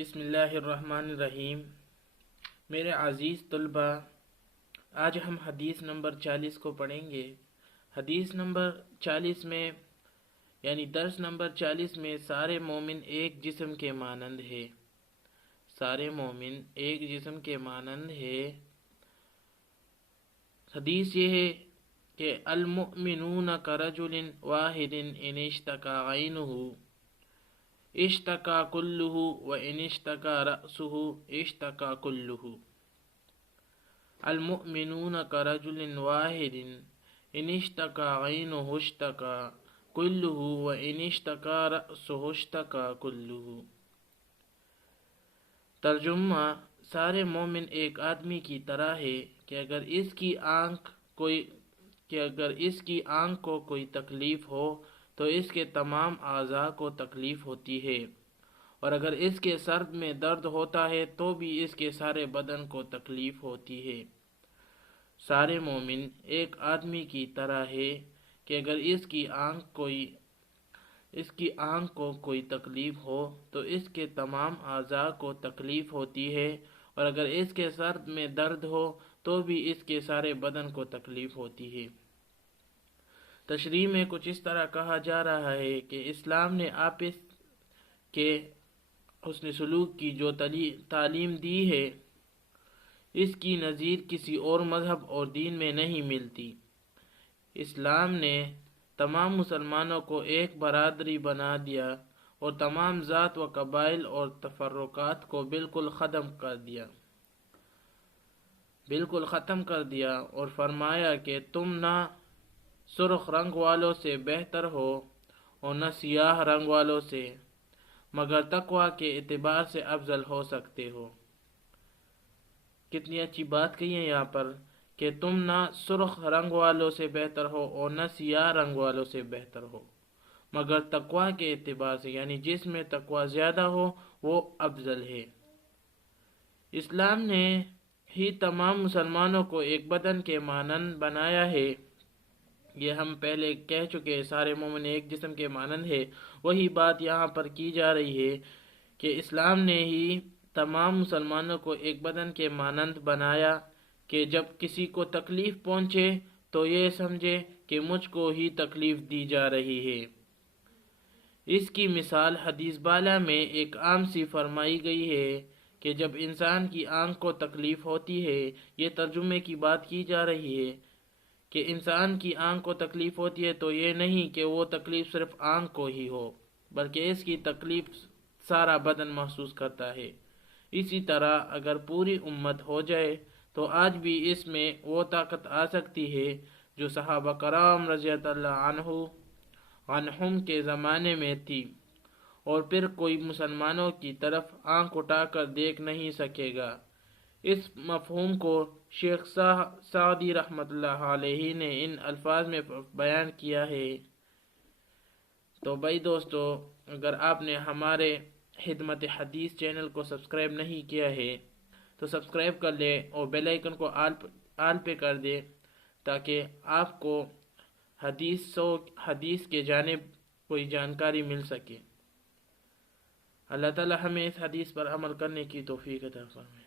بسم اللہ الرحمن الرحیم۔ میرے عزیز طلبہ، آج ہم حدیث نمبر 40 کو پڑھیں گے۔ حدیث نمبر 40 میں یعنی درس نمبر 40 میں سارے مومن ایک جسم کے مانند ہے۔ سارے مومن ایک جسم کے مانند ہے۔ حدیث یہ ہے کہ المؤمنون کرجل واحد ان اشتکا عینہ اشتکا کلہ و ان اشتکا رأسہ اشتکا کلہ۔ المؤمنون کرجل واحد ان اشتکا عینہ اشتکا کلہ و ان اشتکا رأسہ اشتکا کلہ۔ ترجمہ: سارے مومن ایک آدمی کی طرح ہے کہ اگر اس کی آنکھ کو کوئی تکلیف ہو تو اس کے تمام اعضاء کو تکلیف ہوتی ہے، اور اگر اس کے سر میں درد ہوتا ہے تو بھی اس کے سارے بدن کو تکلیف ہوتی ہے۔ سارے مومن ایک آدمی کی طرح ہے کہ اگر اس کی آنکھ کو کوئی تکلیف ہو تو اس کے تمام اعضاء کو تکلیف ہوتی ہے، اور اگر اس کے سر میں درد ہو تو بھی اس کے سارے بدن کو تکلیف ہوتی ہے۔ تشریح میں کچھ اس طرح کہا جا رہا ہے کہ اسلام نے آپس کے حسن سلوک کی جو تعلیم دی ہے، اس کی نظیر کسی اور مذہب اور دین میں نہیں ملتی۔ اسلام نے تمام مسلمانوں کو ایک برادری بنا دیا اور تمام ذات و قبائل اور تفرقات کو بالکل ختم کر دیا اور فرمایا کہ تم نہ سرخ رنگ والوں سے بہتر ہو اور نہ سیاہ رنگ والوں سے، مگر تقوی کے اعتبار سے افضل ہو سکتے ہو۔ کتنی اچھی بات کہی ہے یہاں پر کہ تم نہ سرخ رنگ والوں سے بہتر ہو اور نہ سیاہ رنگ والوں سے بہتر ہو، مگر تقوی کے اعتبار سے، یعنی جس میں تقوی زیادہ ہو وہ افضل ہے۔ اسلام نے ہی تمام مسلمانوں کو ایک بدن کے مانند بنایا ہے۔ یہ ہم پہلے کہہ چکے، سارے مومن ایک جسم کے مانند ہے۔ وہی بات یہاں پر کی جا رہی ہے کہ اسلام نے ہی تمام مسلمانوں کو ایک بدن کے مانند بنایا کہ جب کسی کو تکلیف پہنچے تو یہ سمجھے کہ مجھ کو ہی تکلیف دی جا رہی ہے۔ اس کی مثال حدیث بالا میں ایک عام سی فرمائی گئی ہے کہ جب انسان کی آنکھ کو تکلیف ہوتی ہے، یہ ترجمے کی بات کی جا رہی ہے کہ انسان کی آنکھ کو تکلیف ہوتی ہے تو یہ نہیں کہ وہ تکلیف صرف آنکھ کو ہی ہو، بلکہ اس کی تکلیف سارا بدن محسوس کرتا ہے۔ اسی طرح اگر پوری امت ہو جائے تو آج بھی اس میں وہ طاقت آ سکتی ہے جو صحابہ کرام رضی اللہ عنہم کے زمانے میں تھی، اور پھر کوئی مسلمانوں کی طرف آنکھ اٹھا کر دیکھ نہیں سکے گا۔ اس مفہوم کو شیخ سعدی رحمۃ اللہ علیہ نے ان الفاظ میں بیان کیا ہے۔ تو بھائی دوستو، اگر آپ نے ہمارے خدمت حدیث چینل کو سبسکرائب نہیں کیا ہے تو سبسکرائب کر لیں اور بیل آئیکن کو آل پہ کر دیں تاکہ آپ کو حدیث کے جانب کوئی جانکاری مل سکے۔ اللہ تعالی ہمیں اس حدیث پر عمل کرنے کی توفیق عطا فرمائے۔